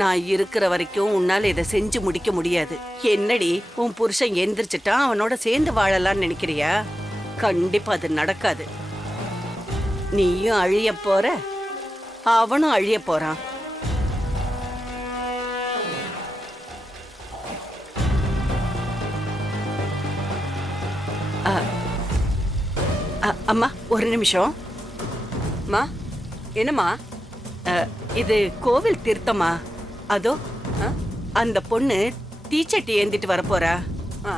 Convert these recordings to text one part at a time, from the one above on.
நான் இருக்கிற வரைக்கும் உன்னால இதை செஞ்சு முடிக்க முடியாது. என்னடி, உன் புருஷன் எந்திரிச்சிட்டான், அவனோட சேர்ந்து வாழலாம்னு நினைக்கிறியா? கண்டிப்பா அது நடக்காது. நீயும் அழிய போற, அவனும் அழிய போறான். அம்மா ஒரு நிமிஷம். மா, என்னம்மா? இது கோவில் தீர்த்தமா? அதோ ஆ? அந்த பொண்ணு தீச்சட்டி ஏந்திட்டு வரப்போறா. ஆ,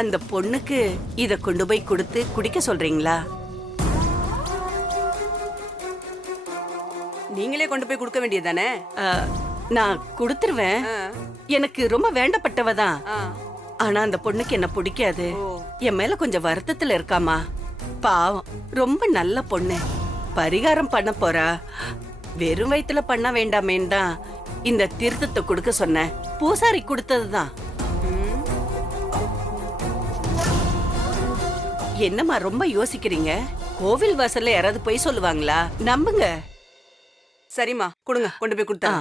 அந்த பொண்ணுக்கு இத கொண்டு போய் கொடுத்து குடிக்க சொல்றீங்களா? நீங்களே கொண்டு போய் கொடுக்க வேண்டியதானே? நான் கொடுத்துருவேன். எனக்கு ரொம்ப வேண்டப்பட்டவ தான். ஆனா அந்த பொண்ணுக்கு என்ன பிடிக்காது. என் மேல கொஞ்சம் வருத்தத்துல இருக்காமா. பாவம், ரொம்ப நல்ல பொண்ணு. பரிகாரம் பண்ண போறா. வெறும் வயித்துல பண்ண வேண்டாமேன்னு தான் இந்த தீர்த்தத்தை கொடுக்க சொன்னேன். பூசாரி கொடுத்ததுதான். என்னம்மா ரொம்ப யோசிக்கிறீங்க? கோவில் வாசல்ல யாராவது போய் சொல்லுவாங்களா? நம்புங்க. சரிம்மா, கொடுங்க, கொண்டு போய் கொடுத்தா.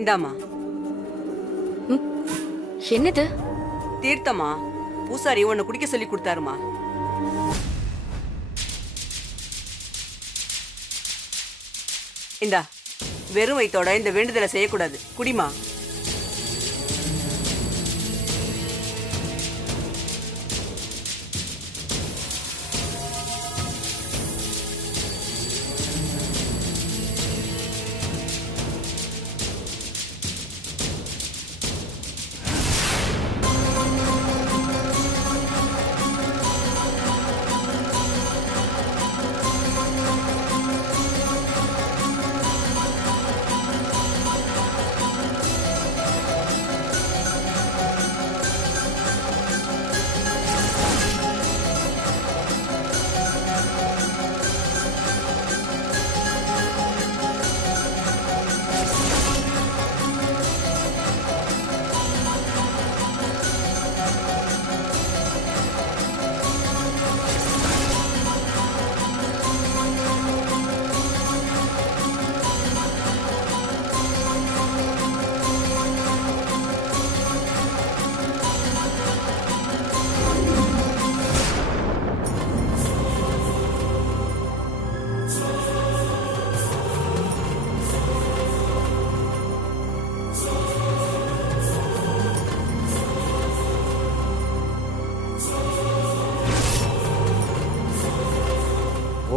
இந்தாமா. என்னது? தீர்த்தமா, பூசாரி உன்னை குடிக்க சொல்லி கொடுத்தாருமா. இந்தா, வெறும் வயித்தோட இந்த வேண்டுதலை செய்யக்கூடாது. குடிமா.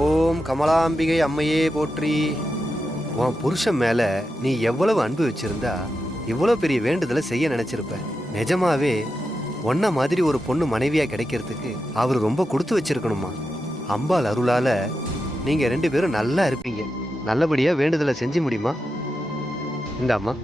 ஓம் கமலாம்பிகை அம்மையே போற்றி. உன் புருஷன் மேல நீ எவ்வளவு அன்பு வச்சிருந்தா இவ்வளவு பெரிய வேண்டுதலை செய்ய நினைச்சிருப்ப. நிஜமாவே ஒன்ன மாதிரி ஒரு பொண்ணு மனைவியா கிடைக்கிறதுக்கு அவர் ரொம்ப கொடுத்து வச்சிருக்கணுமா. அம்பாள் அருளால நீங்க 2 பேரும் நல்லா இருப்பீங்க. நல்லபடியா வேண்டுதலை செஞ்சு முடியுமா? இந்தாம்மா.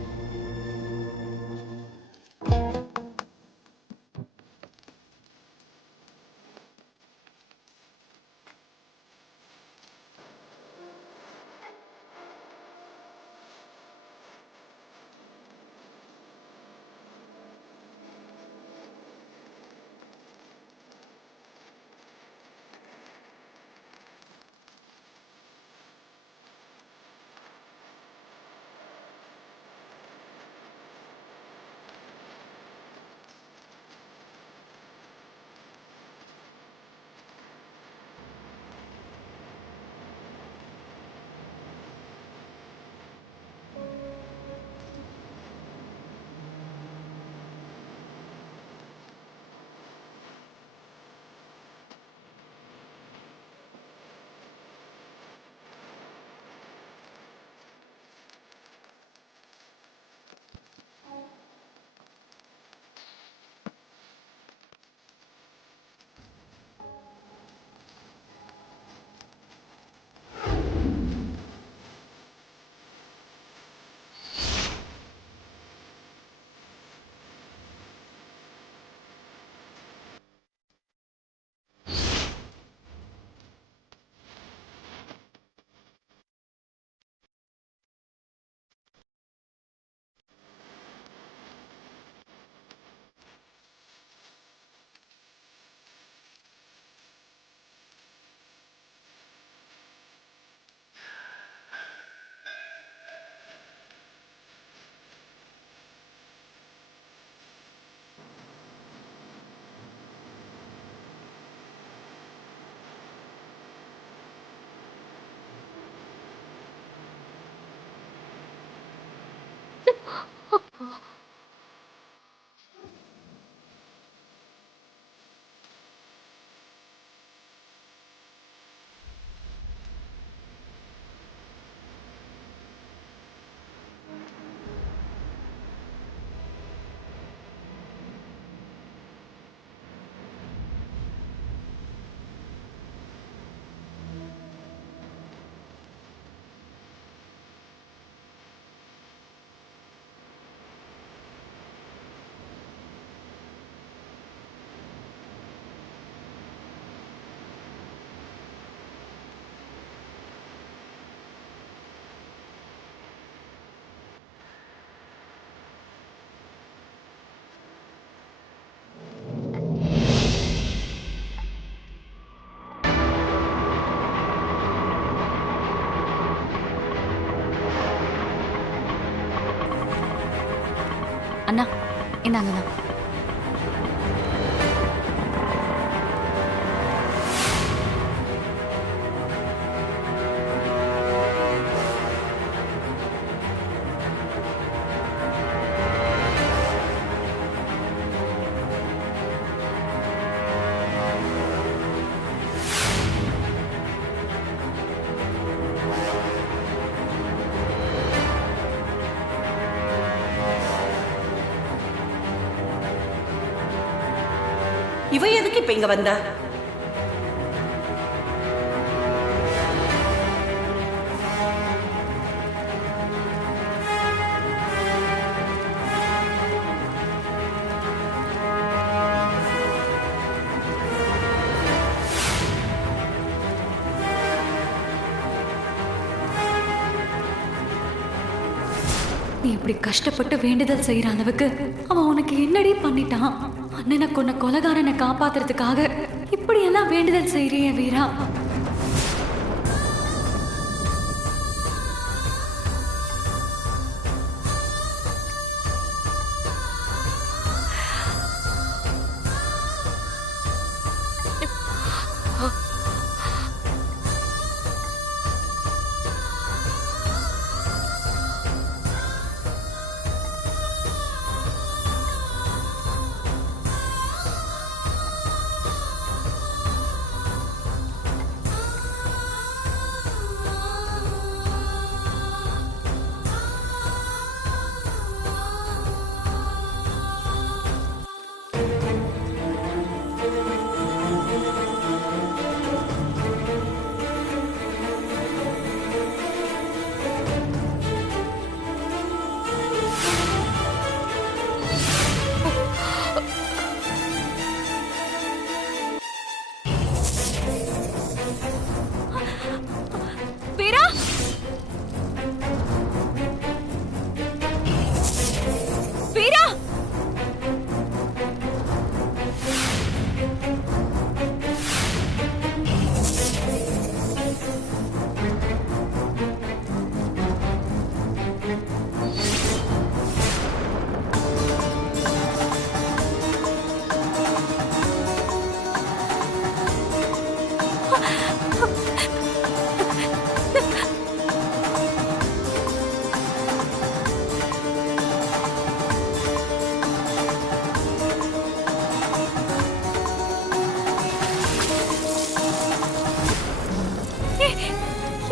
இந்தாங்கண்ணா. இவ எதுக்கு இப்ப இங்க வந்தா? நீ இப்படி கஷ்டப்பட்டு வேண்டுதல் செய்யற அளவுக்கு அவன் உனக்கு என்னடி பண்ணிட்டான்? அண்ணனை கொன்ன கொலைகாரனை காப்பாத்துறதுக்காக இப்படி எல்லாம் வேண்டுதல் செய்றியே வீரா. வீரா, வீரா,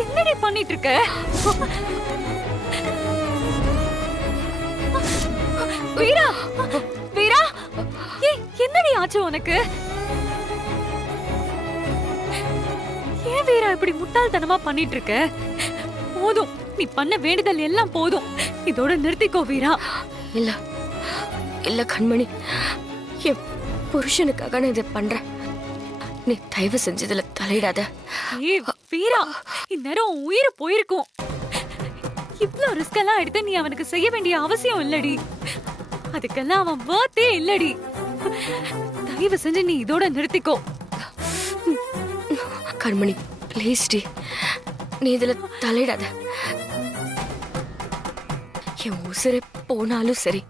என்னடி பண்ணிட்டு இருக்க? வீரா, வீரா, என்னடி ஆச்சு உனக்கு? ஏன் வீரா இப்படி முட்டாள்தனமா பண்ணிட்டு இருக்க? போதும், நீ பண்ண வேண்டுதல் எல்லாம் போதும். இதோட நிறுத்திக்கோ வீரா. இல்ல இல்ல கண்மணி, என் புருஷனுக்காக நான் இதை பண்றேன். நீ தயவு செஞ்சதுல தலையிடாத. ஏய் வீரா, இந்நேரம் உன் உயிர் போயிருக்கும். இவ்ளோ ரிஸ்க் எல்லாம் எடுத்து நீ அவனுக்கு செய்ய வேண்டிய அவசியம் இல்லடி. அதுக்கெல்லாம் அவன் வர்த்தே இல்லடி. தயவு செஞ்சு நீ இதோட நிறுத்திக்கோ. கண்மணி ப்ளீஸ் டி, நீ இதுல தலையிடாத. என் உசுரே போனாலும் சரி,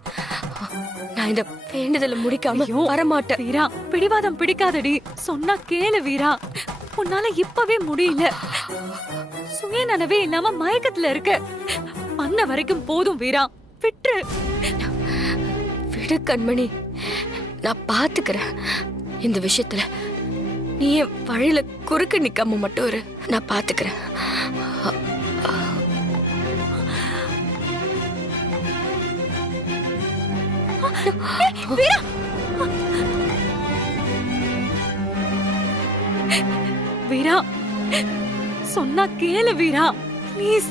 நான் இந்த வேண்டுதலை முடிக்காம வரமாட்டேன். வீரா, பிடிவாதம் பிடிக்காதடி. சொன்னா கேளு வீரா. உன்னால இப்பவே முடியல. சுயநனவே இல்லாம மயக்கத்துல இருக்க. பண்ண வரைக்கும் போதும் வீரா, விட்டுரு. விடு கண்மணி, நான் பாத்துக்கிறேன். இந்த விஷயத்துல நீ என் வழியில குறுக்க நிக்காம மட்டும் இரு, நான் பாத்துக்கிறேன். வீரா, வீரா, சொன்னா கேளு வீரா, ப்ளீஸ்.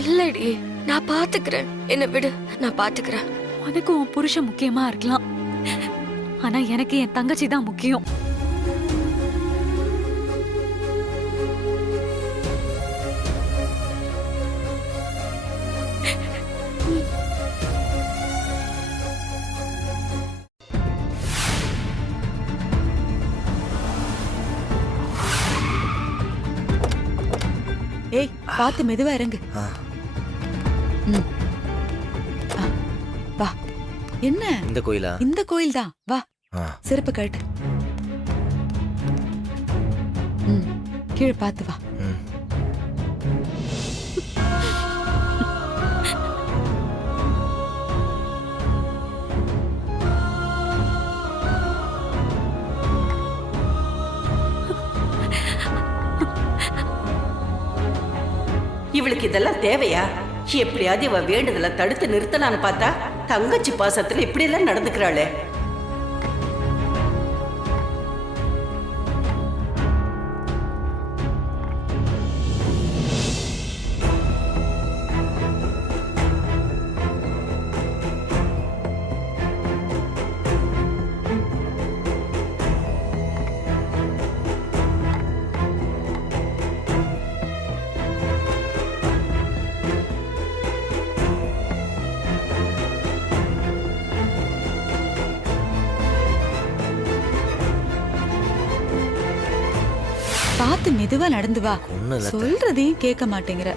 இல்லடி, நான் பாத்துக்கிறேன். என்ன விடு, நான் பாத்துக்கிறேன். உனக்கு உன் புருஷன் முக்கியமா இருக்கலாம், ஆனா எனக்கு என் தங்கச்சி தான் முக்கியம். ஏய், பார்த்து மெதுவா இறங்கு. ம். வா. என்ன இந்த கோயிலா? இந்த கோயில் தான். வா, ஆ. செருப்பு கழட்டு. கீழே பார்த்து வா. ம். இவளுக்கு இதெல்லாம் தேவையா? எப்படியாவது இவ வேண்டுதல தடுத்து நிறுத்தலான்னு பார்த்தா தங்கச்சி பாசத்துல இப்படி எல்லாம் நடந்துக்கிறாளே. பார்த்து மெதுவா நடந்து வா. ஒண்ணும் இல்ல அத்தை. சொல்றதையும் கேட்க மாட்டேங்கிற.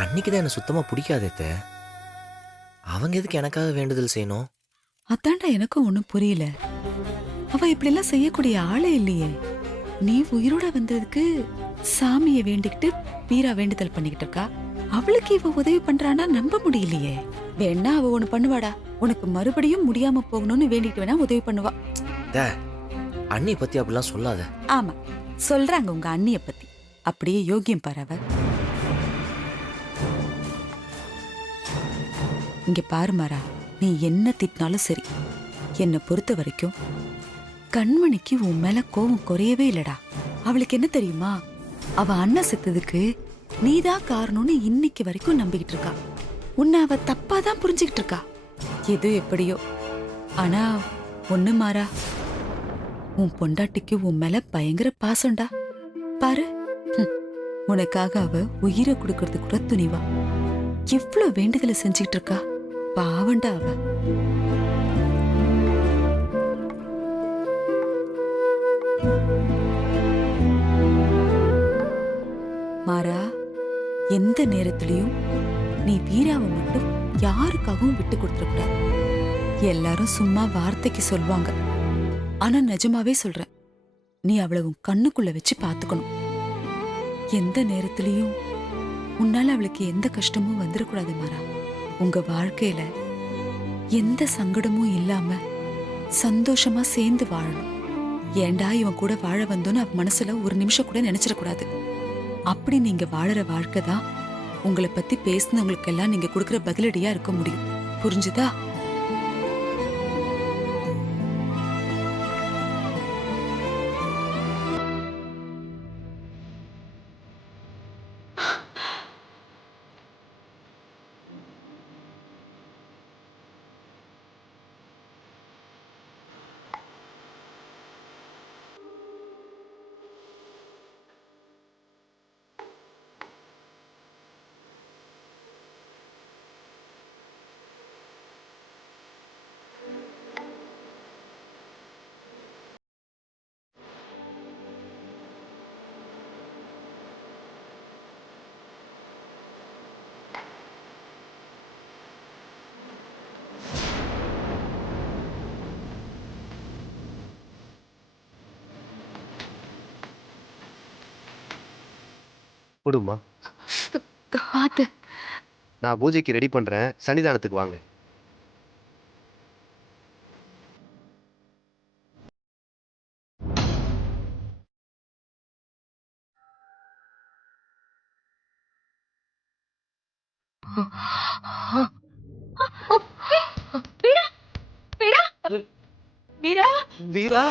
அன்னைக்கு தான் என்ன சுத்தமா பிடிக்காதே அத்தை. அவங்க எதுக்கு எனக்காக வேண்டுதல் செய்யணும்? அதான்டா எனக்கும் ஒண்ணும் புரியல. அவ இப்படி எல்லாம் செய்யக்கூடிய ஆளே இல்லையே. நீ உயிரோட வந்ததுக்கு சாமியை வேண்டிக்கிட்டு வீரா வேண்டுதல் பண்ணிக்கிட்டு இருக்கா. அவளுக்கு இவ உதவி பண்றானா நம்ப முடியலையே. வேணா அவ ஒண்ணு பண்ணுவாடா. உனக்கு மறுபடியும் முடியாம போகணும்னு வேண்டிட்டு வேணா உதவி பண்ணுவா. அத்தை, அண்ணி பத்தி அப்படிலாம் சொல்லாத. ஆமா, சொல்றாங்க உங்க அண்ணிய பத்தி. அப்படியே யோகியம் பாரு அவ. இங்க பாரு மாறா, நீ என்ன திட்டினாலும் சரி, என்னை பொறுத்த வரைக்கும் கண்மணிக்கு உன் மேல கோவம் குறையவே இல்லடா. அவளுக்கு என்ன தெரியுமா, அவ அண்ணன் செத்ததுக்கு நீதான் காரணம்னு இன்னைக்கு வரைக்கும் நம்பிக்கிட்டு இருக்கா. உன்னை அவ தப்பாதான் புரிஞ்சுக்கிட்டு இருக்கா. எது எப்படியோ, ஆனா ஒண்ணு மாறா, உன் பொண்டாட்டிக்கு உன் மேல பயங்கர பாசம்டா. பாரு, உனக்காக அவ உயிரை கொடுக்கறது கூட துணிவா. எவ்வளவு வேண்டுதலை செஞ்சுக்கிட்டு இருக்கா. பாவண்டா அவ. மாறா, எந்த நேரத்திலையும் நீ வீராவை மட்டும் யாருக்காகவும் விட்டு கொடுத்துடக்கூடாது. எல்லாரும் சும்மா வார்த்தைக்கு சொல்வாங்க, ஆனா நிஜமாவே சொல்றேன், நீ அவளை உன் கண்ணுக்குள்ள வச்சு பாத்துக்கணும். எந்த நேரத்திலையும் உன்னால அவளுக்கு எந்த கஷ்டமும் வந்துடக்கூடாது மாறா. உங்க வாழ்க்கையில எந்த சங்கடமும் இல்லாம சந்தோஷமா சேர்ந்து வாழணும். ஏண்டா இவன் கூட வாழ வந்தோன்னு அவ மனசுல ஒரு நிமிஷம் கூட நினைச்சிடக்கூடாது. அப்படி நீங்க வாழற வாழ்க்கை தான் உங்களை பத்தி பேசினவங்களுக்கு எல்லாம் நீங்க கொடுக்கற பதிலடியா இருக்க முடியும். புரிஞ்சுதா? விடுமா, பார்த்து. நான் பூஜைக்கு ரெடி பண்றேன். சன்னிதானத்துக்கு வாங்க. வீரா, வீரா,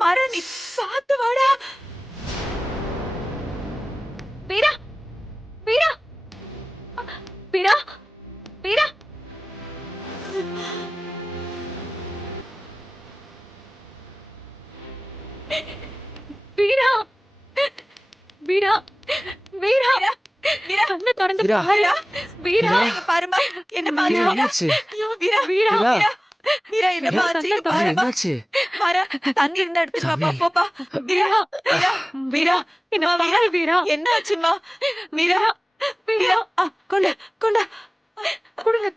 மாறா, நீ பார்த்து வாடா. வீரா, வீரா, வீரா, வீரா வீரா வீரா வீரா வீரா கண்ணை திறந்து வீரா. பாரு. வீரா பாருமா என்னமா வீரா. என்னாச்சு வீரா வீரா வீரா. வீரா என்னமா கண்ணை அது திறந்து என்னாச்சு மாறா தண்ணி இருந்தா எடுத்துட்டு வாப்பா சாமி. போப்பா வீரா வீரா என்ன பாரு வீரா என்ன ஆச்சுமா வீரா வீரா கொண்டா கொண்டா கொடுங்க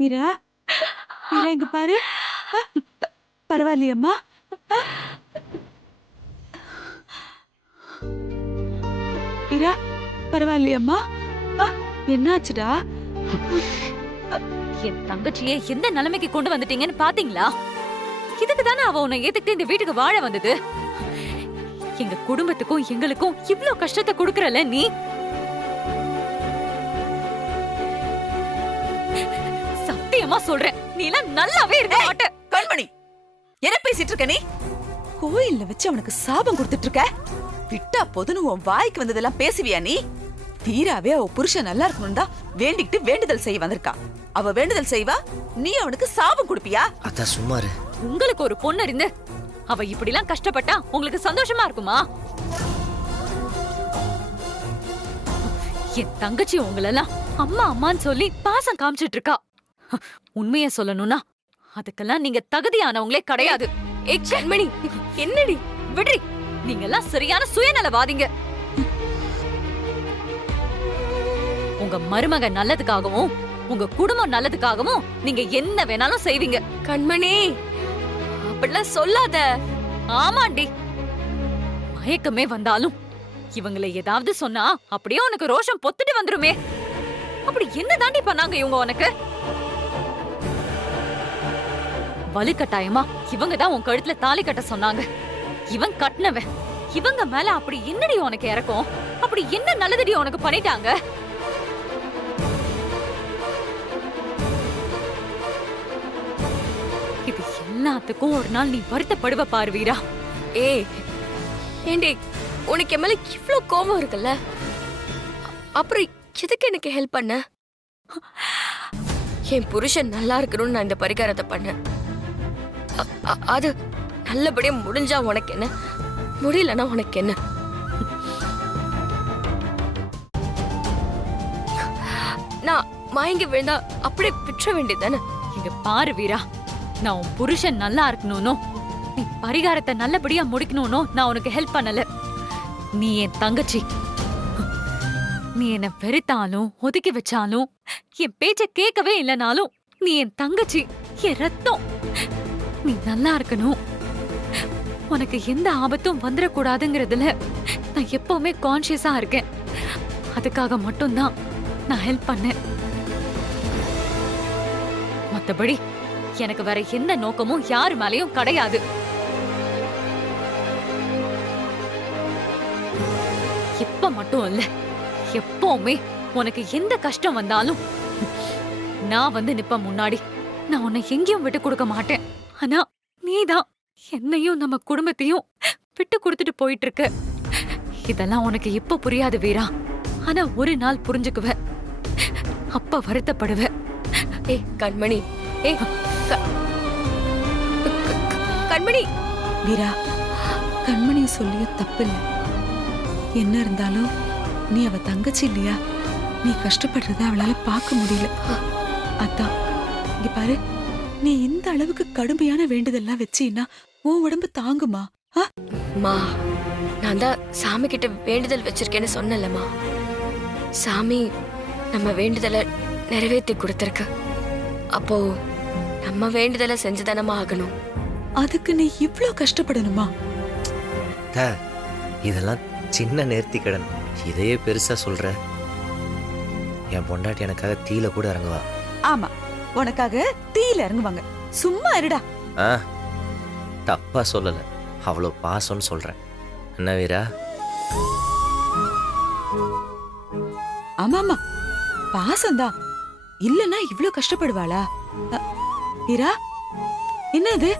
மீரா மீரா இங்க பாரு. பரவாயில்லையம்மா? மீரா பரவாயில்லையம்மா? என்னாச்சுடா? என் தங்கச்சியை எந்த நிலைமைக்கு கொண்டு வந்துட்டீங்கன்னு பாத்தீங்களா? இதுக்கு தானே அவ உன்னை ஏத்துக்கிட்டு இந்த வீட்டுக்கு வாழ வந்தது. எங்க குடும்பத்துக்கும் எங்களுக்கும் இவ்ளோ கஷ்டத்தை கொடுக்கறல நீ. சத்தியமா சொல்றேன், நீ எல்லாம் நல்லாவே இருக்க மாட்ட. கண்மணி, என்ன பேசிட்டு இருக்க நீ? கோயில்ல வச்சு அவனுக்கு சாபம் கொடுத்துட்டு இருக்க. விட்டா போதுன்னு உன் வாய்க்கு வந்ததெல்லாம் பேசுவியா நீ? தீராவே அவ புருஷன் நல்லா இருக்கணும் தான் வேண்டிக்கிட்டு வேண்டுதல் செய்ய வந்திருக்கா. அவ வேண்டுதல் செய்வா, நீ அவனுக்கு சாபம் கொடுப்பியா? அதான் சும்மாரு. உங்களுக்கு ஒரு பொண்ணு இருந்து அவ இப்படிலாம் கஷ்டப்பட்டா உங்களுக்கு சந்தோஷமா இருக்குமா? என் தங்கச்சி உங்களெல்லாம் அம்மா அம்மான்னு சொல்லி பாசம் காமிச்சிட்டு இருக்கா. உண்மைய சொல்லணும்னா அதுக்கெல்லாம் நீங்க தகுதியானவங்களே கிடையாது. ஏய் கண்மணி, என்னடி? விடுறி, நீங்க எல்லாம் சரியான சுயநலவாதிங்க. உங்க மருமக நல்லதுக்காகவும் உங்க குடும்பம் நல்லதுக்காகவும் நீங்க என்ன வேணாலும் செய்வீங்க. கண்மணி, அப்படிலாம் சொல்லாத. ஆமாண்டி, மயக்கமே வந்தாலும் இவங்களை ஏதாவது சொன்னா அப்படியே உனக்கு ரோஷம் பொத்துட்டு வந்துருமே. அப்படி என்ன தாண்டி பண்ணாங்க இவங்க உனக்கு? வலுக்கட்டாயமா இவங்க தான் உன் கழுத்துல தாலி கட்ட சொன்னாங்க. இவன் கட்டினவன். இவங்க மேல அப்படி என்னடி உனக்கு இறக்கும்? அப்படி என்ன நல்லதடி உனக்கு பண்ணிட்டாங்க? இது எல்லாத்துக்கும் ஒரு நாள் நீ வருத்தப்படுவ பாரு வீரா. ஏய் ஏண்டி, உனக்கு என் மேல இவ்ளோ கோபம் இருக்குல்ல, அப்புறம் எதுக்கு எனக்கு ஹெல்ப் பண்ண? என் புருஷன் நல்லா இருக்கணும்னு நான் இந்த பரிகாரத்தை பண்ணேன். அது நல்லபடியா முடிஞ்சா உனக்கு என்ன, முடியலன்னா உனக்கு என்ன? நான் மயங்கி விழுந்தா அப்படியே விட்டுற வேண்டியதானே? இங்க பாரு வீரா, நான் உன் புருஷன் நல்லா இருக்கணும்னோ நீ பரிகாரத்தை நல்லபடியா முடிக்கணும்னோ நான் உனக்கு ஹெல்ப் பண்ணல. நீ என் தங்கச்சி. நீ என்ன வெறுத்தாலும் ஒதுக்கி வச்சாலும் என் பேச்ச கேட்கவே இல்லைனாலும் நீ என் தங்கச்சி, என் ரத்தம். நீ நல்லா இருக்கணும், உனக்கு எந்த ஆபத்தும் வந்துடக்கூடாதுங்கிறதுல நான் எப்பவுமே கான்சியஸா இருக்கேன். அதுக்காக மட்டும்தான் நான் ஹெல்ப் பண்ணேன். மத்தபடி எனக்கு வேற எந்த நோக்கமும் யாரு மேலயும் கிடையாது. இப்ப மட்டும் இல்ல, எப்பவுமே உனக்கு எந்த கஷ்டம் வந்தாலும் நான் வந்து நிப்ப முன்னாடி. நான் உன்னை எங்கேயும் விட்டு கொடுக்க மாட்டேன். ஆனா நீதான் என்னையும் நம்ம குடும்பத்தையும் விட்டு கொடுத்துட்டு போயிட்டு இருக்க. இதெல்லாம் உனக்கு இப்ப புரியாது வீரா. ஆனா ஒரு நாள் புரிஞ்சுக்குவ, அப்ப வருத்தப்படுவ. ஏய் கண்மணி, ஏய் கண்மணி. வீரா, கண்மணியை சொல்லியும் தப்பில்லை. என்ன இருந்தாலும் நீ அவ தங்கச்சி இல்லையா? நீ கஷ்டப்படுறத அவளால பார்க்க முடியல. அதான் இங்க பாரு, நீ இந்த அளவுக்கு கடுமையான வேண்டுதெல்லாம் வச்சீன்னா உன் உடம்பு தாங்குமா? மா, நான் தான் சாமி கிட்ட வேண்டுதல் வச்சிருக்கேன்னு சொன்னலம்மா. சாமி நம்ம வேண்டுதலை நிறைவேற்றி கொடுத்துருக்கு. அப்போ நம்ம வேண்டுதலை செஞ்சுதானமா ஆகணும். அதுக்கு நீ இவ்ளோ கஷ்டப்படணுமா? இதெல்லாம் சின்ன நேர்த்தி கடன், இதையே பெருசா சொல்ற. என் பொண்டாட்டி எனக்காக தீல கூட இறங்குவா. ஆமா, உனக்காக தீயில இறங்குவாங்க. சும்மா இருடா. தப்பா சொல்லல, அவ்வளோ பாசம்னு சொல்றேன். என்ன வீரா? ஆமாமா பாசம்தான் இல்லன்னா இவ்ளோ கஷ்டப்படுவாளா வீரா என்ன இது